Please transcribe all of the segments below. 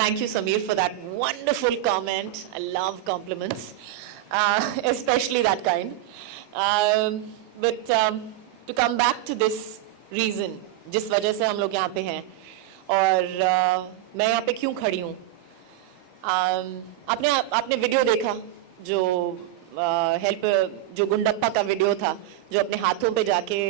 Thank you, Samir, for that wonderful comment. I love compliments, especially that kind. But to come back to this reason, जिस वजह से हम लोग यहाँ पे हैं और मैं यहाँ पे क्यों खड़ी हूँ, आपने वीडियो देखा जो हेल्प जो गुंडप्पा का वीडियो था, जो अपने हाथों पे जाके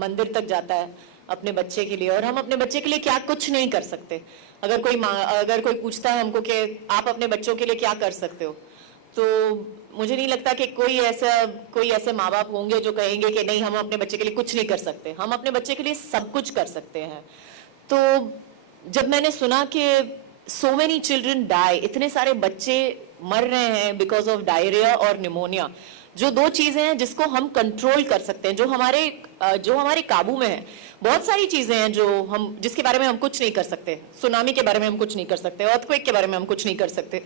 मंदिर तक जाता है अपने बच्चे के लिए, और हम अपने बच्चे के लिए क्या कुछ नहीं कर सकते। अगर कोई पूछता है हमको कि आप अपने बच्चों के लिए क्या कर सकते हो, तो मुझे नहीं लगता कि कोई ऐसे माँ बाप होंगे जो कहेंगे कि नहीं, हम अपने बच्चे के लिए कुछ नहीं कर सकते। हम अपने बच्चे के लिए सब कुछ कर सकते हैं। तो जब मैंने सुना कि so many children die, इतने सारे बच्चे मर रहे हैं बिकॉज ऑफ डायरिया और निमोनिया, जो दो चीजें हैं जिसको हम कंट्रोल कर सकते हैं, जो हमारे काबू में है। बहुत सारी चीजें हैं जिसके बारे में हम कुछ नहीं कर सकते। सुनामी के बारे में हम कुछ नहीं कर सकते, अर्थक्वेक के बारे में हम कुछ नहीं कर सकते,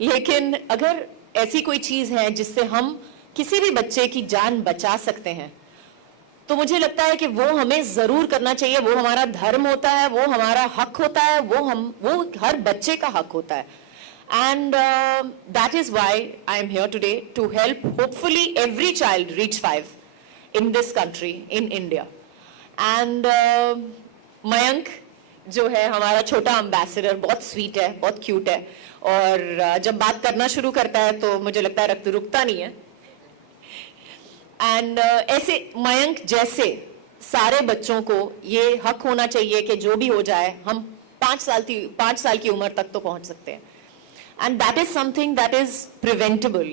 लेकिन अगर ऐसी कोई चीज है जिससे हम किसी भी बच्चे की जान बचा सकते हैं, तो मुझे लगता है कि वो हमें जरूर करना चाहिए। वो हमारा धर्म होता है, वो हमारा हक होता है, वो हर बच्चे का हक होता है। And that is why I am here today to help hopefully every child reach 5 in this country, in India. And Mayank जो है हमारा छोटा एम्बेसडर, बहुत स्वीट है, बहुत क्यूट है, और जब बात करना शुरू करता है तो मुझे लगता है रक्त रुकता नहीं है। एंड ऐसे मयंक जैसे सारे बच्चों को ये हक होना चाहिए कि जो भी हो जाए, हम 5 साल की उम्र तक तो पहुंच सकते हैं। And that is something that is preventable.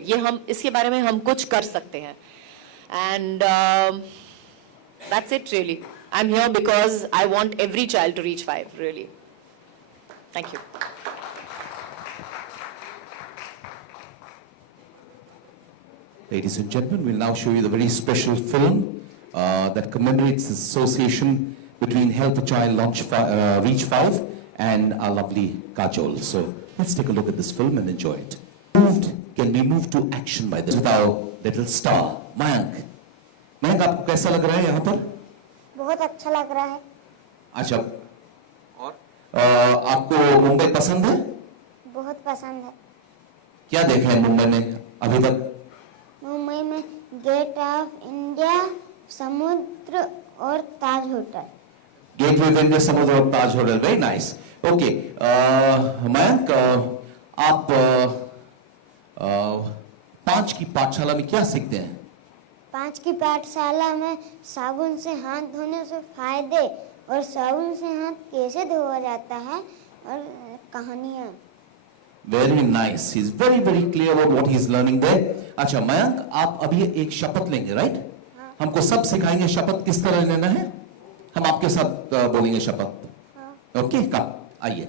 इसके बारे में हम कुछ कर सकते हैं। And that's it really. I am here because I want every child to reach 5 really. Thank you. Ladies and gentlemen, we'll now show you the very special film that commemorates the association between Help a Child Reach 5 and our lovely Kajol. So let's take a look at this film and enjoy it. Can be moved to action by this with our little star, Mayank. Mayank, आपको कैसा लग रहा है यहाँ पर? बहुत अच्छा लग रहा है। अच्छा, और आपको मुंबई पसंद है? बहुत पसंद है। क्या देखा है मुंबई में अभी तक? मुंबई में गेट ऑफ इंडिया, समुद्र और Taj hotel. Gate of India, समुद्र और Taj hotel, very nice. Okay Mayank, आप 5 की पाठशाला में क्या सीखते हैं? 5 की पाठशाला में साबुन से हाथ धोने से फायदे और साबुन से हाथ कैसे धोया जाता है और कहानियां। Very nice, he is very very clear about what he is learning there. अच्छा मयंक, आप अभी एक शपथ लेंगे, राइट? हाँ। हमको सब सिखाएंगे शपथ किस तरह लेना है। हम आपके साथ बोलेंगे शपथ। हाँ। ओके, कम आइए।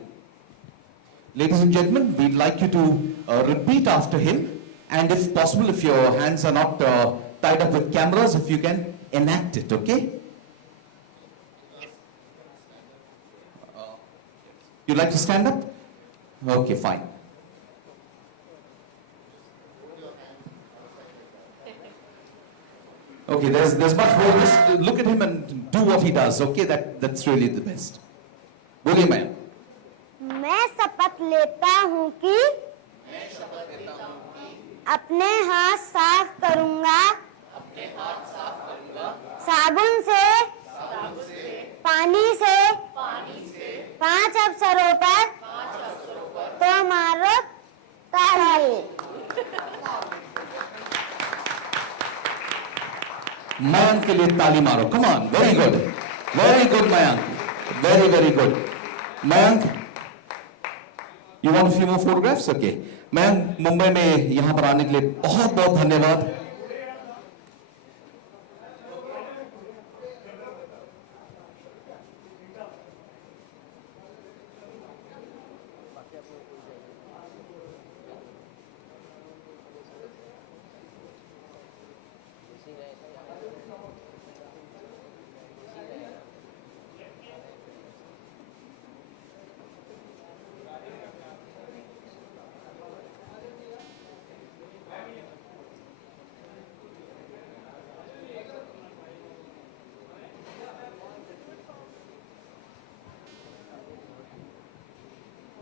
Ladies and gentlemen, we'd like you to repeat after him, and if possible, if your hands are not tied up with cameras, if you can enact it, okay? You'd like to stand up? Okay, fine. Okay, there's much more. Just look at him and do what he does. Okay, that's really the best. बोलिए मैं। मैं शपथ लेता हूँ कि अपने हाथ साफ करूँगा साबुन से, पानी से 5 अवसरों पर तो मारो ताली। मयंक के लिए ताली मारो, come on, very good Mayank, very very good Mayank. You want a few more photographs? Okay. Mayank, Mumbai में यहां पर आने के लिए बहुत बहुत धन्यवाद।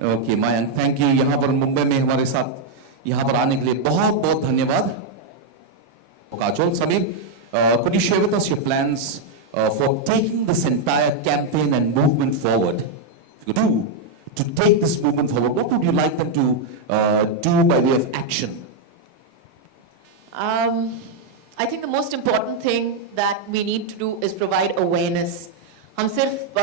Okay Mayank, thank you. यहाँ पर मुंबई में हमारे साथ यहाँ पर आने के लिए बहुत बहुत धन्यवाद। Kajol, Samir, could you share with us your plans for taking this entire campaign and movement forward? If you do, to take this movement forward, what would you like them to do by way of action? I think the most important thing that we need to do is provide awareness. हम सिर्फ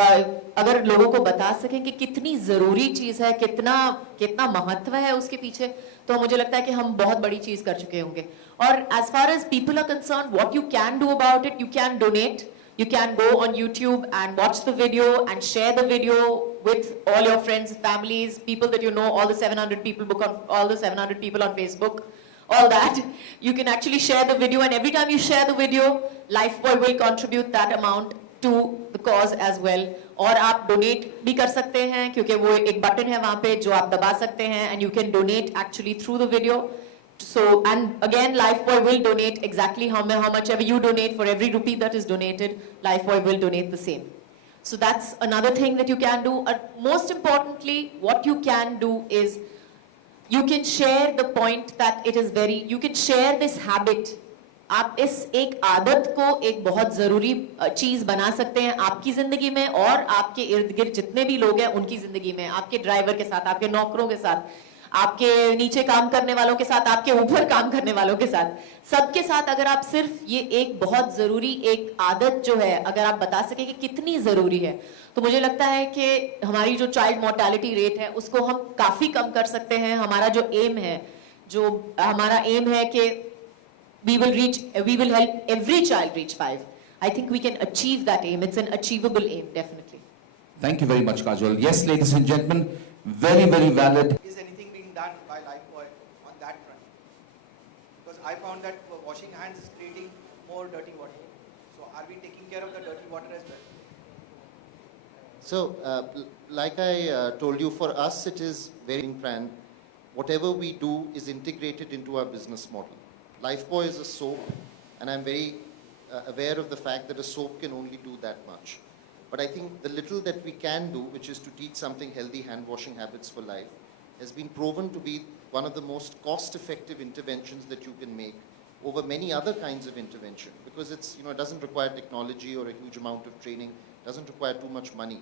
अगर लोगों को बता सकें कि कितनी ज़रूरी चीज़ है, कितना महत्व है उसके पीछे, तो मुझे लगता है कि हम बहुत बड़ी चीज़ कर चुके होंगे। और as far as people are concerned, what you can do about it, you can donate. You can go on YouTube and watch the video and share the video with all your friends, families, people that you know, all the 700 people on Facebook, all that. You can actually share the video, and every time you share the video, Lifeboy will contribute that amount to the cause as well. और आप donate भी कर सकते हैं क्योंकि वो एक button है वहाँ पे जो आप दबा सकते हैं, and you can donate actually through the video. So, and again, Lifeboy will donate exactly how much ever you donate. For every rupee that is donated, Lifeboy will donate the same. So that's another thing that you can do. Most importantly, what you can do is you can share the point that it is you can share this habit. आप इस एक आदत को एक बहुत जरूरी चीज बना सकते हैं आपकी जिंदगी में और आपके इर्द गिर्द जितने भी लोग हैं उनकी जिंदगी में, आपके ड्राइवर के साथ, आपके नौकरों के साथ, आपके नीचे काम करने वालों के साथ, आपके ऊपर काम करने वालों के साथ, सबके साथ अगर आप सिर्फ ये एक बहुत जरूरी एक आदत जो है अगर आप बता सके कि कितनी जरूरी है, तो मुझे लगता है कि हमारी जो चाइल्ड मोर्टेलिटी रेट है उसको हम काफी कम कर सकते हैं। हमारा जो एम है, जो हमारा एम है कि we will help every child reach 5. I think we can achieve that aim. It's an achievable aim, definitely. Thank you very much, Kajol. Yes, ladies and gentlemen, very, very valid. Is anything being done by Lifeboy on that front? Because I found that washing hands is creating more dirty water. So are we taking care of the dirty water as well? So, like I told you, for us it is very brand. Whatever we do is integrated into our business model. Lifeboy is a soap, and I'm very aware of the fact that a soap can only do that much. But I think the little that we can do, which is to teach something healthy, hand washing habits for life, has been proven to be one of the most cost-effective interventions that you can make over many other kinds of intervention, because it's, it doesn't require technology or a huge amount of training, doesn't require too much money.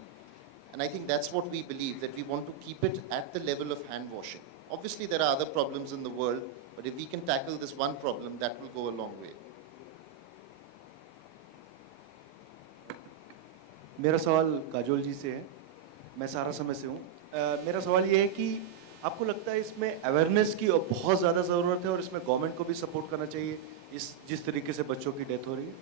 And I think that's what we believe, that we want to keep it at the level of hand washing. Obviously, there are other problems in the world, but if we can tackle this one problem, that will go a long way. मेरा सवाल काजोल जी से है, मैं सारा समय से हूँ। मेरा सवाल ये है कि आपको लगता है इसमें अवेयरनेस की बहुत ज़्यादा ज़रूरत है और इसमें गवर्नमेंट को भी सपोर्ट करना चाहिए, जिस तरीके से बच्चों की डेथ हो रही है?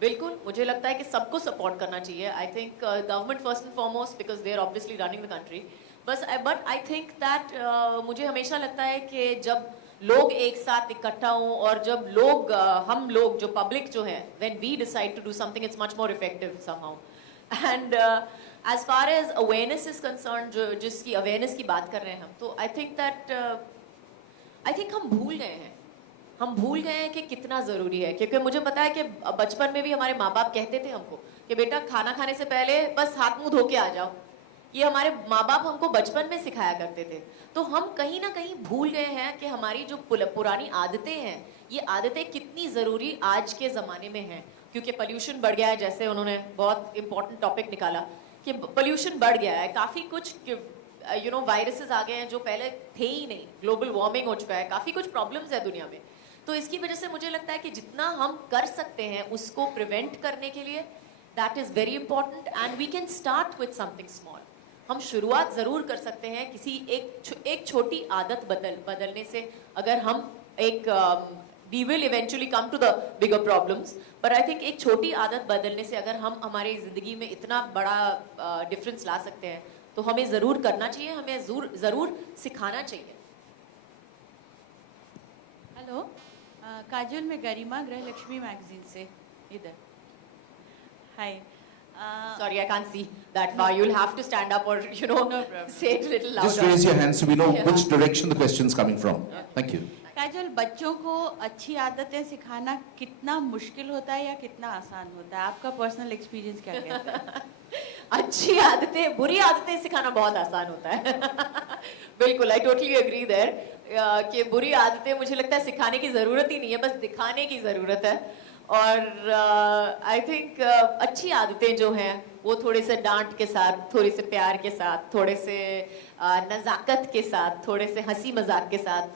बिल्कुल, मुझे लगता है कि सबको सपोर्ट करना चाहिए। I think government first and foremost, because they are obviously running the country, but I think that मुझे हमेशा लगता है कि जब लोग एक साथ इकट्ठा हों और जब लोग हम लोग जो पब्लिक जो है, when we decide to do something, it's much more effective somehow. And as far as awareness is concerned, जिसकी अवेयरनेस की बात कर रहे हैं हम, तो आई थिंक दैट हम भूल गए हैं कि कितना ज़रूरी है। क्योंकि मुझे पता है कि बचपन में भी हमारे माँ बाप कहते थे हमको कि बेटा खाना खाने से पहले बस हाथ मुंह धो के आ जाओ। ये हमारे माँ बाप हमको बचपन में सिखाया करते थे। तो हम कहीं ना कहीं भूल गए हैं कि हमारी जो पुरानी आदतें हैं, ये आदतें कितनी ज़रूरी आज के ज़माने में हैं। क्योंकि पोल्यूशन बढ़ गया है, जैसे उन्होंने बहुत इंपॉर्टेंट टॉपिक निकाला कि पोल्यूशन बढ़ गया है, काफ़ी कुछ वायरसेस आ गए हैं जो पहले थे ही नहीं, ग्लोबल वार्मिंग हो चुका है, काफ़ी कुछ प्रॉब्लम्स है दुनिया में। तो इसकी वजह से मुझे लगता है कि जितना हम कर सकते हैं उसको प्रिवेंट करने के लिए, that is very important, and we can start with something small. हम शुरुआत ज़रूर कर सकते हैं किसी एक छोटी आदत बदलने से। अगर हम we will eventually come to the bigger problems, but I think एक छोटी आदत बदलने से अगर हम हमारी ज़िंदगी में इतना बड़ा डिफरेंस ला सकते हैं, तो हमें ज़रूर करना चाहिए, हमें ज़रूर सिखाना चाहिए। हेलो, काजल, मैं गरिमा गृहलक्ष्मी मैगजीन से इधर। हाय। Sorry, I can't see that far. You'll have to stand up or No problem. say it a little louder. Just raise your hand so we know Yeah. which direction the question is coming from. Thank you. काजल, बच्चों को अच्छी आदतें सिखाना कितना मुश्किल होता है या कितना आसान होता है? आपका पर्सनल एक्सपीरियंस क्या कहता है? अच्छी आदतें बुरी आदतें सिखाना बहुत आसान होता है बिल्कुल आई टोटली एग्री देयर कि बुरी आदतें मुझे लगता है सिखाने की ज़रूरत ही नहीं है, बस दिखाने की ज़रूरत है। और आई थिंक अच्छी आदतें जो हैं वो थोड़े से डांट के साथ, थोड़े से प्यार के साथ, थोड़े से नज़ाकत के साथ, थोड़े से हंसी मजाक के साथ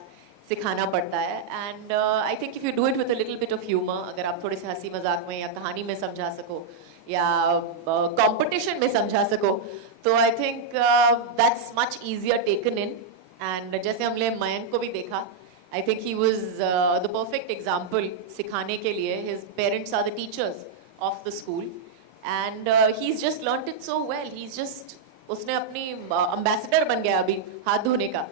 सिखाना पड़ता है। And I think if you do it with a little bit of humour, अगर आप थोड़े से हंसी मजाक में या कहानी में समझा सको या कंपटीशन में समझा सको, तो I think that's much easier taken in. And जैसे हमने मयंक को भी देखा, I think he was the perfect example सिखाने के लिए। His parents are the teachers of the school and he is just learned it so well. He is just, उसने अपनी एम्बेसडर बन गया अभी हाथ धोने का।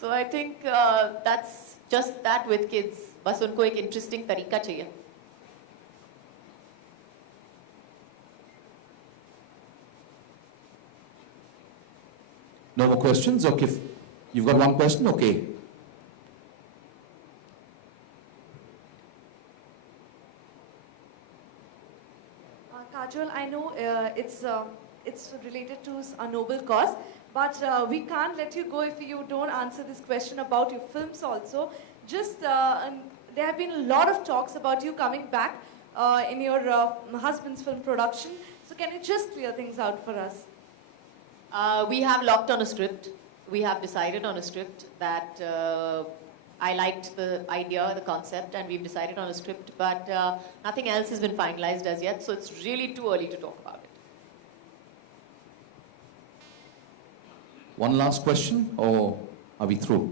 So I think that's just that with kids, बस उनको एक इंटरेस्टिंग तरीका चाहिए। No more questions? Okay. You've got one question? Okay. Kajol, I know it's related to a noble cause, but we can't let you go if you don't answer this question about your films also. Just there have been a lot of talks about you coming back in your husband's film production. So can you just clear things out for us? We have locked on a script. We have decided on a script that I liked the idea, the concept, and we've decided on a script, but nothing else has been finalized as yet, so it's really too early to talk about it. One last question, or are we through?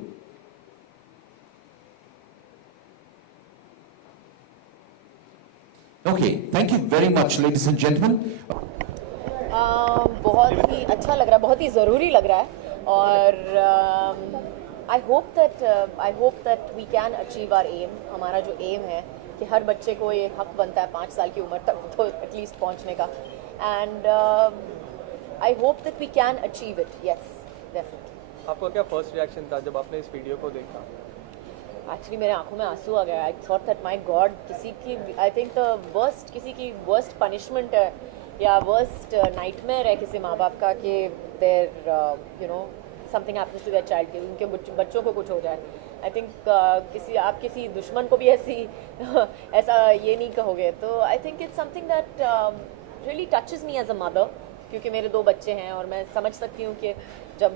Okay, thank you very much, ladies and gentlemen. बहुत ही अच्छा लग रहा है, बहुत ही ज़रूरी लग रहा है, और I hope that we can achieve our aim. हमारा जो aim है कि हर बच्चे को ये हक बनता है 5 साल की उम्र तक तो at least पहुंचने का, and I hope that we can achieve it. Yes, definitely. आपका क्या फर्स्ट रिएक्शन था जब आपने इस वीडियो को देखा? Actually मेरे आंखों में आंसू आ गया. I thought that my God, किसी की I think the worst, किसी की worst punishment है या worst nightmare है किसी माँ बाप का कि their something happens to their child, कि उनके बच्चों को कुछ हो जाए. I think आप किसी दुश्मन को भी ऐसा ये नहीं कहोगे. तो I think it's something that really touches me as a mother, क्योंकि मेरे 2 बच्चे हैं और मैं समझ सकती हूँ कि जब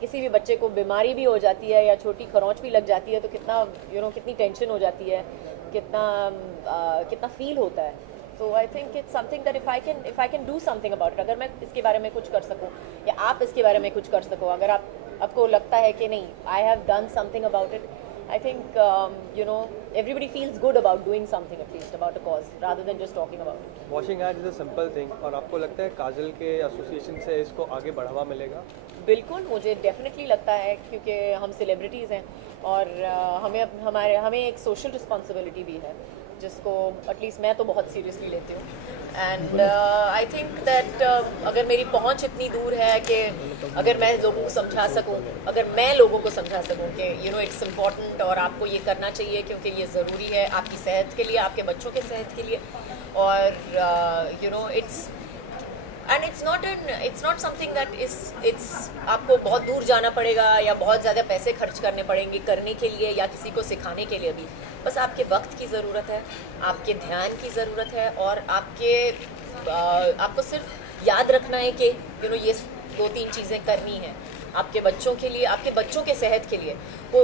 किसी भी बच्चे को बीमारी भी हो जाती है या छोटी खरोंच भी लग जाती है तो कितना कितनी टेंशन हो जाती है, कितना फील होता है. So I think it's something that if I can do something about it, अगर मैं इसके बारे में कुछ कर सकूं या आप इसके बारे में कुछ कर सको, अगर आपको लगता है कि नहीं I have done something about it, I think everybody feels good about doing something, at least about a cause, rather than just talking about it. Washing hands is a simple thing, और आपको लगता है काजल के association से इसको आगे बढ़ावा मिलेगा? बिल्कुल, मुझे डेफिनेटली लगता है, क्योंकि हम सेलिब्रिटीज़ हैं और हमें एक सोशल रिस्पॉन्सिबिलिटी भी है जिसको एटलीस्ट मैं तो बहुत सीरियसली लेती हूँ. एंड आई थिंक दैट अगर मेरी पहुँच इतनी दूर है कि अगर मैं लोगों को समझा सकूँ, अगर मैं लोगों को समझा सकूँ कि इट्स इम्पॉर्टेंट और आपको ये करना चाहिए क्योंकि ये ज़रूरी है आपकी सेहत के लिए, आपके बच्चों के सेहत के लिए, और it's not something that it's आपको बहुत दूर जाना पड़ेगा या बहुत ज़्यादा पैसे खर्च करने पड़ेंगे करने के लिए या किसी को सिखाने के लिए भी. बस आपके वक्त की ज़रूरत है, आपके ध्यान की ज़रूरत है, और आपको सिर्फ याद रखना है कि ये 2-3 चीज़ें करनी हैं आपके बच्चों के लिए, आपके बच्चों के सेहत के लिए. वो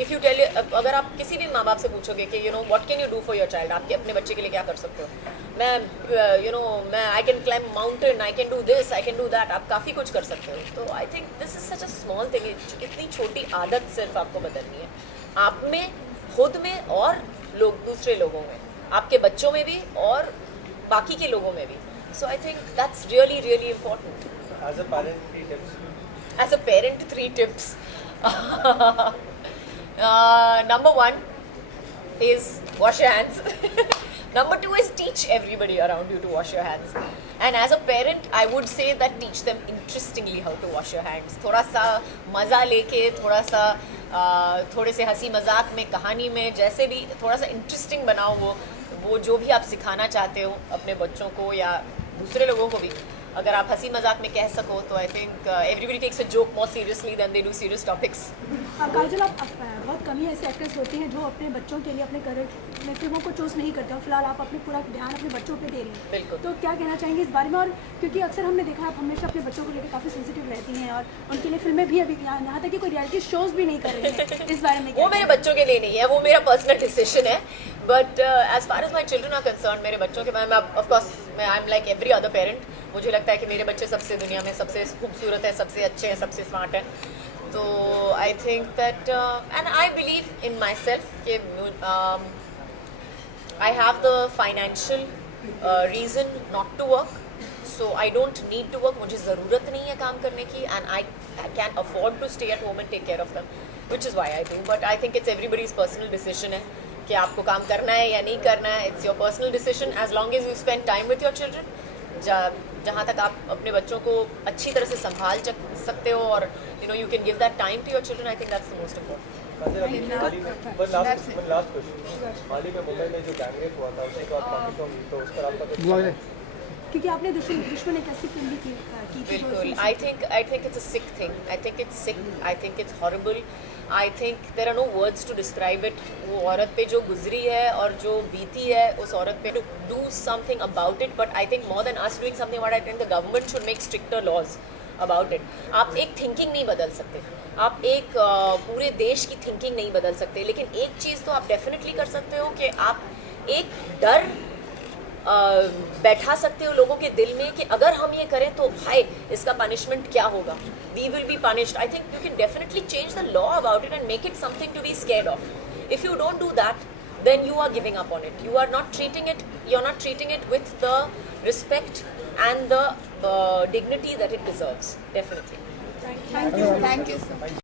इफ़ यू टेल, अगर आप किसी भी माँ बाप से पूछोगे कि what can you do for your child, आपके अपने बच्चे के लिए क्या कर सकते हो, मैं I can climb mountain, I can do this, I can do that, आप काफ़ी कुछ कर सकते हो. तो I think this is such a small thing. इतनी छोटी आदत सिर्फ आपको बदलनी है, आप में, खुद में और दूसरे लोगों में, आपके बच्चों में भी और बाकी के लोगों में भी. So I think that's really really important. As a parent 3 tips. As a parent, 3 tips. Number 1 is wash your hands. Number 2 is teach everybody around you to wash your hands. And as a parent, I would say that teach them interestingly how to wash your hands. थोड़ा सा मज़ा लेके, थोड़े से हंसी मजाक में, कहानी में, जैसे भी थोड़ा सा इंटरेस्टिंग बनाओ वो जो भी आप सिखाना चाहते हो अपने बच्चों को या दूसरे लोगों को भी अगर आप हंसी मजाक में कह सको तो I think everybody takes a joke more seriously than they do serious topics. Kajal आप बहुत कम ही ऐसे एक्टर्स होते हैं जो अपने बच्चों के लिए अपने करियर में फिल्मों को चूज़ नहीं करते और फिलहाल आप अपने पूरा ध्यान अपने बच्चों पे दे रही हैं. बिल्कुल. तो क्या कहना चाहेंगे इस बारे में? और क्योंकि अक्सर हमने देखा आप हमेशा अपने बच्चों को लेकर काफ़ी सेंसिटिव रहती हैं और उनके लिए फिल्में भी अभी यहाँ तक कि कोई रियलिटी शोज भी नहीं कर रही हैं. इस बारे में वो मेरे बच्चों के लिए नहीं है, वो मेरा पर्सनल डिसीजन है. But as far as my children are concern, मेरे बच्चों के बारे में of course I am like every other parent. मुझे लगता है कि मेरे बच्चे सबसे दुनिया में सबसे खूबसूरत है, सबसे अच्छे हैं, सबसे स्मार्ट हैं. तो I think that and I believe in myself कि I have the financial reason not to work. So I don't need to work. मुझे ज़रूरत नहीं है काम करने की and I can afford to stay at home and take care of them, which is why I do. But I think it's everybody's personal decision है कि आपको काम करना है या नहीं करना है. It's your personal decision as long as you spend time with your children. जहाँ तक आप अपने बच्चों को अच्छी तरह से संभाल सकते हो और you know you can give that time to your children, I think that's the most important. Kajal, अभी हाल ही में वन लास्ट क्वेश्चन, हाल ही में मुंबई में जो गैंगरेप हुआ था उसके बाद पाकिस्तान, तो उस पर आपका कुछ? क्योंकि आपने दुश्मन एक ऐसी फिल्म भी की थी जो बिल्कुल. I think it's a sick thing. I think it's sick. I think it's horrible. I think there are no words to describe it. वो औरत पे जो गुजरी है और जो बीती है उस औरत पे, to do something about it. But I think more than us doing something about, I think the government should make stricter laws about it. आप एक थिंकिंग नहीं बदल सकते, आप एक पूरे देश की थिंकिंग नहीं बदल सकते, लेकिन एक चीज़ तो आप डेफिनेटली कर सकते हो कि आप एक डर बैठा सकते हो लोगों के दिल में कि अगर हम ये करें तो भाई इसका पनिशमेंट क्या होगा. We will be punished. I think you can definitely change the law about it and make it something to be scared of. If you don't do that then you are giving up on it. You're not treating it with the respect and the dignity that it deserves. Definitely. Thank you so much.